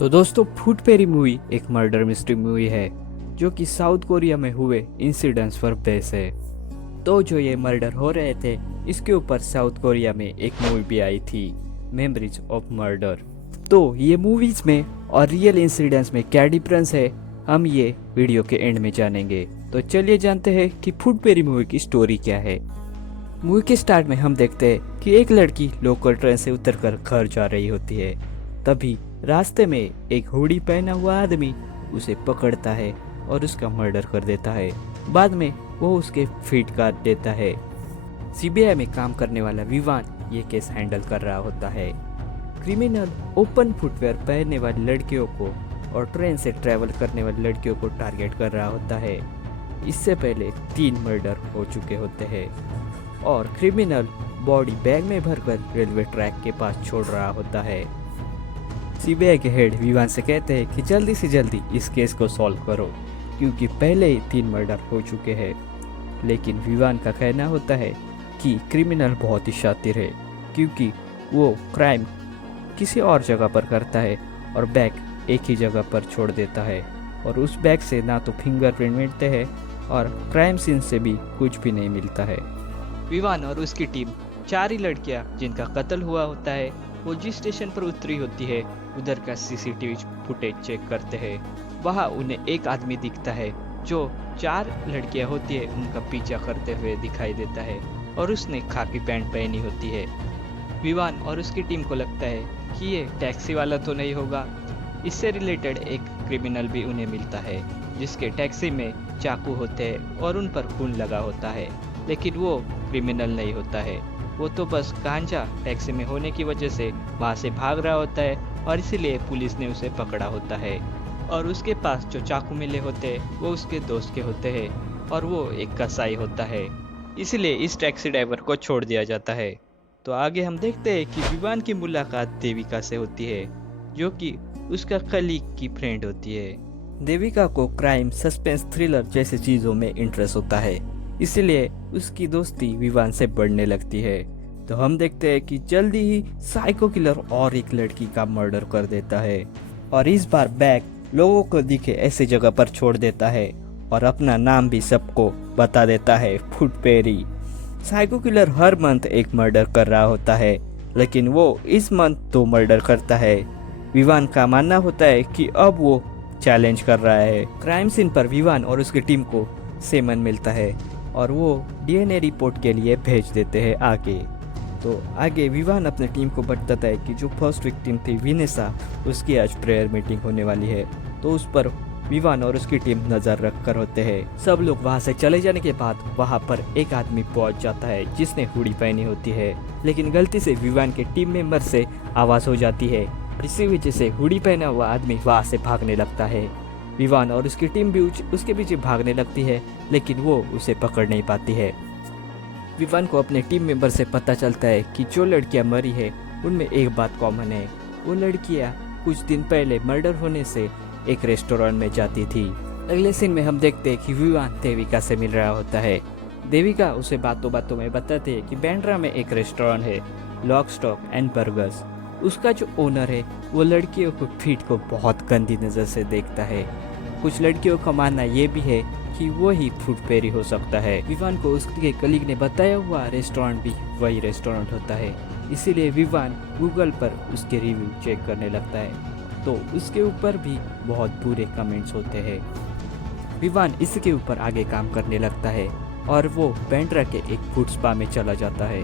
तो दोस्तों, food peri movie एक मर्डर मिस्ट्री मूवी है जो कि साउथ कोरिया में हुए इंसिडेंट्स पर बेस है। तो जो ये मर्डर हो रहे थे, इसके ऊपर साउथ कोरिया में एक मूवी भी आई थी, मेमोरीज ऑफ मर्डर। तो ये मूवीज में और रियल इंसिडेंट्स में क्या डिफरेंस है, हम ये वीडियो के एंड में जानेंगे। तो चलिए जानते हैं कि फूड पेरी मूवी की स्टोरी क्या है। मूवी के स्टार्ट में हम देखते हैं कि एक लड़की लोकल ट्रेन से उतरकर घर जा रही होती है। तभी रास्ते में एक हुडी पहना हुआ आदमी उसे पकड़ता है और उसका मर्डर कर देता है। बाद में वो उसके फीट काट देता है। सीबीआई में काम करने वाला विवान ये केस हैंडल कर रहा होता है। क्रिमिनल ओपन फुटवेयर पहनने वाली लड़कियों को और ट्रेन से ट्रैवल करने वाली लड़कियों को टारगेट कर रहा होता है। इससे पहले 3 मर्डर हो चुके होते हैं और क्रिमिनल बॉडी बैग में भरकर रेलवे ट्रैक के पास छोड़ रहा होता है। सीबीआई के हेड विवान से कहते हैं कि जल्दी से जल्दी इस केस को सॉल्व करो, क्योंकि पहले ही 3 मर्डर हो चुके हैं। लेकिन विवान का कहना होता है कि क्रिमिनल बहुत ही शातिर है, क्योंकि वो क्राइम किसी और जगह पर करता है और बैग एक ही जगह पर छोड़ देता है, और उस बैग से ना तो फिंगरप्रिंट मिलते हैं और क्राइम सीन से भी कुछ भी नहीं मिलता है। विवान और उसकी टीम 4 ही लड़कियां जिनका कत्ल हुआ होता है, वो जिस स्टेशन पर उतरी होती है उधर का सीसीटीवी फुटेज चेक करते हैं। वहाँ उन्हें एक आदमी दिखता है जो 4 लड़कियां होती है उनका पीछा करते हुए दिखाई देता है, और उसने खाकी पैंट पहनी होती है। विवान और उसकी टीम को लगता है कि ये टैक्सी वाला तो नहीं होगा। इससे रिलेटेड एक क्रिमिनल भी उन्हें मिलता है जिसके टैक्सी में चाकू होते हैं और उन पर खून लगा होता है, लेकिन वो क्रिमिनल नहीं होता है। वो तो बस गांजा टैक्सी में होने की वजह से वहाँ से भाग रहा होता है, और इसीलिए पुलिस ने उसे पकड़ा होता है। और उसके पास जो चाकू मिले होते हैं वो उसके दोस्त के होते हैं, और वो एक कसाई होता है। इसलिए इस टैक्सी ड्राइवर को छोड़ दिया जाता है। तो आगे हम देखते हैं कि विवान की मुलाकात देविका से होती है, जो कि उसका कलीग की फ्रेंड होती है। देविका को क्राइम, सस्पेंस, थ्रिलर जैसे चीज़ों में इंटरेस्ट होता है, इसलिए उसकी दोस्ती विवान से बढ़ने लगती है। तो हम देखते हैं कि जल्दी ही साइको किलर और एक लड़की का मर्डर कर देता है, और इस बार बैग लोगों को दिखे ऐसी जगह पर छोड़ देता है और अपना नाम भी सबको बता देता है, फूड पेरी। साइको किलर हर मंथ एक मर्डर कर रहा होता है, लेकिन वो इस मंथ 2 मर्डर करता है। विवान का मानना होता है कि अब वो चैलेंज कर रहा है। क्राइम सीन पर विवान और उसकी टीम को सेमन मिलता है और वो डीएनए रिपोर्ट के लिए भेज देते हैं आगे। तो आगे विवान अपने टीम को बताता है कि जो फर्स्ट विक्टिम थी विनेसा, उसकी आज प्रेयर मीटिंग होने वाली है। तो उस पर विवान और उसकी टीम नज़र रख कर होते हैं। सब लोग वहाँ से चले जाने के बाद वहाँ पर एक आदमी पहुँच जाता है जिसने हुडी पहनी होती है, लेकिन गलती से विवान के टीम मेंबर से आवाज़ हो जाती है। इसी वजह से हुडी पहना हुआ आदमी वहाँ से भागने लगता है। विवान और उसकी टीम भी उसके पीछे भागने लगती है, लेकिन वो उसे पकड़ नहीं पाती है। विवान को अपने टीम मेंबर से पता चलता है कि जो लड़कियां मरी है उनमें एक बात कॉमन है। वो लड़कियां कुछ दिन पहले मर्डर होने से एक रेस्टोरेंट में जाती थी। अगले सीन में हम देखते हैं कि विवान देविका से मिल रहा होता है। देविका उसे बातों बातों में बताते हैं कि बैंड्रा में एक रेस्टोरेंट है, लॉक स्टॉक एंड बर्गर्स। उसका जो ओनर है वो लड़कियों को फीट को बहुत गंदी नज़र से देखता है। कुछ लड़कियों का मानना ये भी है कि वो ही फूड पेरी हो सकता है। विवान को उसके कलीग ने बताया हुआ रेस्टोरेंट भी वही रेस्टोरेंट होता है, इसीलिए विवान गूगल पर उसके रिव्यू चेक करने लगता है। तो उसके ऊपर भी बहुत बुरे कमेंट्स होते हैं। विवान इसके ऊपर आगे काम करने लगता है और वो बैंड्रा के एक फूड स्पा में चला जाता है।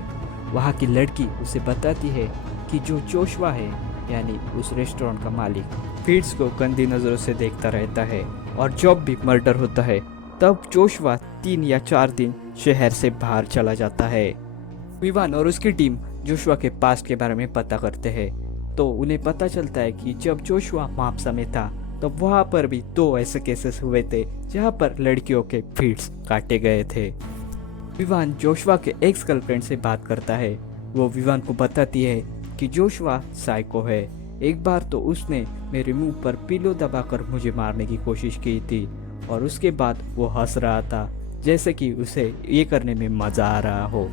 वहाँ की लड़की उसे बताती है कि जो जोशुआ है, यानी उस रेस्टोरेंट का मालिक, फीड्स को गंदी नज़रों से देखता रहता है, और जब भी मर्डर होता है तब जोशुआ 3 या 4 दिन शहर से बाहर चला जाता है। विवान और उसकी टीम जोशुआ के पास्ट के बारे में पता करते हैं। तो उन्हें पता चलता है कि जब जोशुआ मापसा में था तब वहाँ पर भी 2 ऐसे केसेस हुए थे जहाँ पर लड़कियों के फीड्स काटे गए थे। विवान जोशुआ के एक्स गर्लफ्रेंड से बात करता है। वो विवान को बताती है कि जोशुआ साइको है। एक बार तो उसने मेरे मुंह पर पिलो दबाकर मुझे मारने की कोशिश की थी, और उसके बाद वो हंस रहा था जैसे कि उसे ये करने में मज़ा आ रहा हो।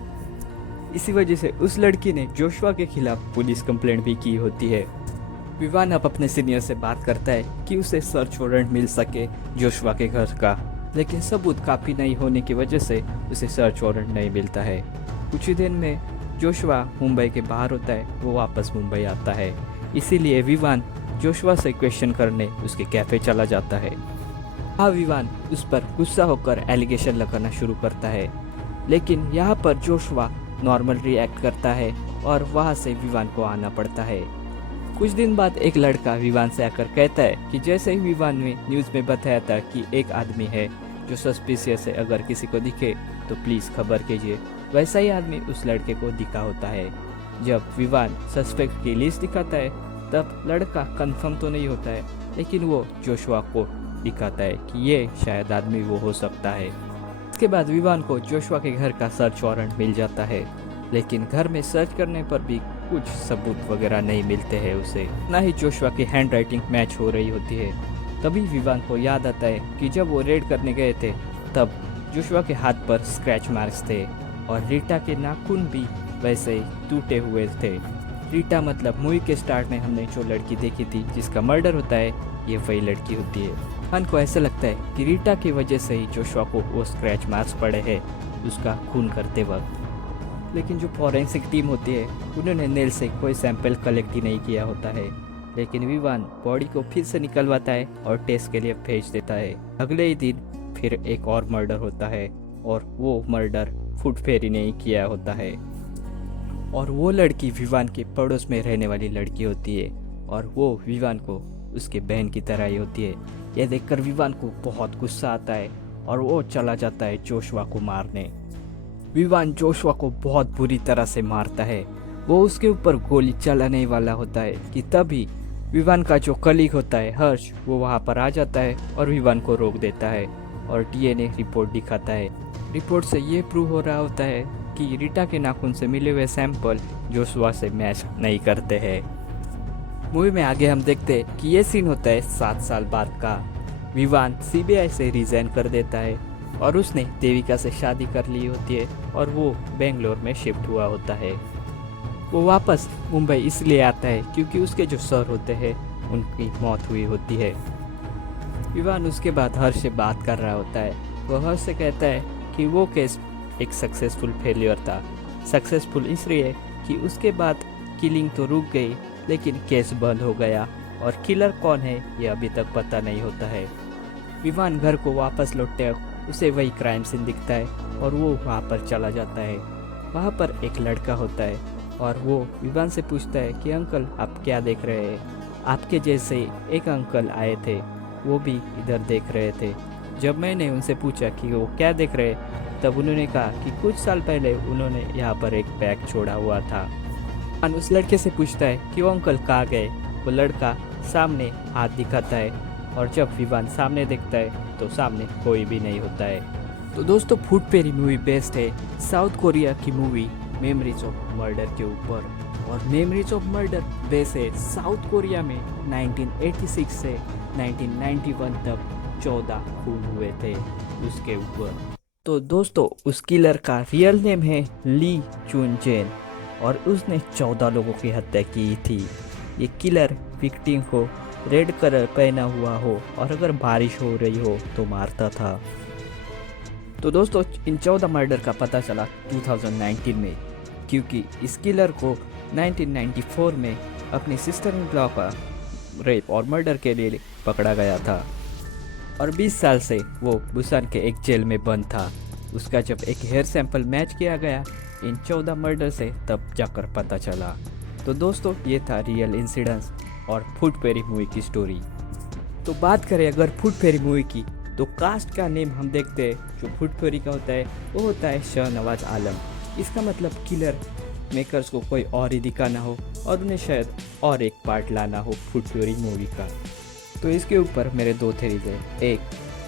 इसी वजह से उस लड़की ने जोशुआ के खिलाफ पुलिस कंप्लेंट भी की होती है। विवान अब अपने सीनियर से बात करता है कि उसे सर्च वारंट मिल सके जोशुआ के घर का, लेकिन सबूत काफ़ी नहीं होने की वजह से उसे सर्च वारंट नहीं मिलता है। कुछ ही दिन में जोशुआ मुंबई के बाहर होता है, वो वापस मुंबई आता है। इसीलिए विवान जोशुआ से क्वेश्चन करने उसके कैफ़े चला जाता है। विवान उस पर गुस्सा होकर एलिगेशन लगाना शुरू करता है, लेकिन यहाँ पर जोशुआ नॉर्मल रिएक्ट करता है और वहाँ से विवान को आना पड़ता है। कुछ दिन बाद एक लड़का विवान से आकर कहता है कि जैसे ही विवान ने न्यूज़ में बताया था कि एक आदमी है जो सस्पिशियस है, अगर किसी को दिखे तो प्लीज़ खबर कीजिए, वैसा ही आदमी उस लड़के को दिखा होता है। जब विवान सस्पेक्ट की लिस्ट दिखाता है तब लड़का कंफर्म तो नहीं होता है, लेकिन वो जोशुआ को दिखाता है कि ये शायद आदमी वो हो सकता है। इसके बाद विवान को जोशुआ के घर का सर्च वारंट मिल जाता है, लेकिन घर में सर्च करने पर भी कुछ सबूत वगैरह नहीं मिलते हैं उसे, ना ही जोशुआ की हैंड राइटिंग मैच हो रही होती है। तभी विवान को याद आता है कि जब वो रेड करने गए थे तब जोशुआ के हाथ पर स्क्रैच मार्क्स थे और रीटा के नाखून भी वैसे ही टूटे हुए थे। रीटा मतलब मूवी के स्टार्ट में हमने जो लड़की देखी थी जिसका मर्डर होता है, ये वही लड़की होती है। विवान को ऐसा लगता है कि रीटा की वजह से ही जोशुआ को वो स्क्रैच मार्क्स पड़े हैं उसका खून करते वक्त। लेकिन जो फॉरेंसिक टीम होती है उन्होंने नेल से कोई सैंपल कलेक्ट ही नहीं किया होता है, लेकिन विवान बॉडी को फिर से निकलवाता है और टेस्ट के लिए भेज देता है। अगले ही दिन फिर एक और मर्डर होता है और वो मर्डर फुट फेरी ने ही किया होता है, और वो लड़की विवान के पड़ोस में रहने वाली लड़की होती है और वो विवान को उसके बहन की तरह ही होती है। यह देखकर विवान को बहुत गुस्सा आता है और वो चला जाता है जोशुआ को मारने। विवान जोशुआ को बहुत बुरी तरह से मारता है। वो उसके ऊपर गोली चलाने वाला होता है कि तभी विवान का जो कलीग होता है हर्ष, वो वहाँ पर आ जाता है और विवान को रोक देता है और डीएनए रिपोर्ट दिखाता है। रिपोर्ट से ये प्रूव हो रहा होता है कि रीटा के नाखून से मिले हुए सैंपल जोशुआ से मैच नहीं करते हैं। मूवी में आगे हम देखते हैं कि ये सीन होता है 7 साल बाद का। विवान सीबीआई से रिजाइन कर देता है और उसने देविका से शादी कर ली होती है और वो बेंगलोर में शिफ्ट हुआ होता है। वो वापस मुंबई इसलिए आता है क्योंकि उसके जो सर होते हैं उनकी मौत हुई होती है। विवान उसके बाद हर्ष से बात कर रहा होता है। वो हर्ष से कहता है कि वो केस एक सक्सेसफुल फेलियर था। सक्सेसफुल इसलिए कि उसके बाद किलिंग तो रुक गई, लेकिन केस बंद हो गया और किलर कौन है ये अभी तक पता नहीं होता है। विवान घर को वापस लौटते उसे वही क्राइम सीन दिखता है और वो वहाँ पर चला जाता है। वहाँ पर एक लड़का होता है और वो विवान से पूछता है कि अंकल आप क्या देख रहे हैं? आपके जैसे एक अंकल आए थे, वो भी इधर देख रहे थे। जब मैंने उनसे पूछा कि वो क्या देख रहे, तब उन्होंने कहा कि कुछ साल पहले उन्होंने यहाँ पर एक बैग छोड़ा हुआ था। उस लड़के से पूछता है कि वो अंकल कहाँ गए। वो लड़का सामने हाथ दिखाता है और जब विवान सामने देखता है तो सामने कोई भी नहीं होता है। तो दोस्तों, फुट फेरी मूवी बेस्ड है साउथ कोरिया की मूवी मेमोरीज ऑफ मर्डर के ऊपर, और मेमोरीज ऑफ मर्डर बेस है साउथ कोरिया में 1986 से 1991 तक 14 खून हुए थे उसके ऊपर। तो दोस्तों, उस किलर का रियल नेम है ली चुन जेन और उसने 14 लोगों की हत्या की थी। ये किलर विक्टिम को रेड कलर पहना हुआ हो और अगर बारिश हो रही हो तो मारता था। तो दोस्तों, इन 14 मर्डर का पता चला 2019 में, क्योंकि इस किलर को 1994 में अपनी सिस्टर इन लॉ का रेप और मर्डर के लिए पकड़ा गया था और 20 साल से वो बुसान के एक जेल में बंद था। उसका जब एक हेयर सैंपल मैच किया गया इन 14 मर्डर से, तब जाकर पता चला। तो दोस्तों, ये था रियल इंसिडेंस और फुट फेरी मूवी की स्टोरी। तो बात करें अगर फुट फेरी मूवी की, तो कास्ट का नेम हम देखते हैं जो फुट फेरी का होता है वो होता है शाहनवाज आलम। इसका मतलब किलर मेकर्स को कोई और ही दिखाना हो और उन्हें शायद और एक पार्ट लाना हो फुट फेरी मूवी का। तो इसके ऊपर मेरे 2 थेरीज है। एक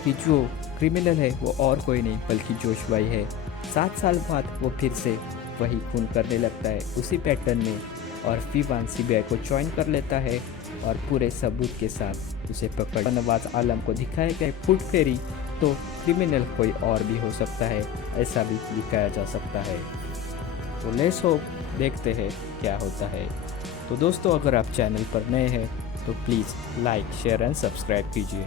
कि जो क्रिमिनल है वो और कोई नहीं बल्कि जोशुआ ही है। 7 साल बाद वो फिर से वही खून करने लगता है उसी पैटर्न में, और विवान सीबीआई को ज्वाइन कर लेता है और पूरे सबूत के साथ उसे पकड़ नवाज आलम को दिखाया गया फुट फेरी, तो क्रिमिनल कोई और भी हो सकता है, ऐसा भी दिखाया जा सकता है। तो लेट्स होप, देखते हैं क्या होता है। तो दोस्तों, अगर आप चैनल पर नए हैं तो please like share and subscribe कीजिए।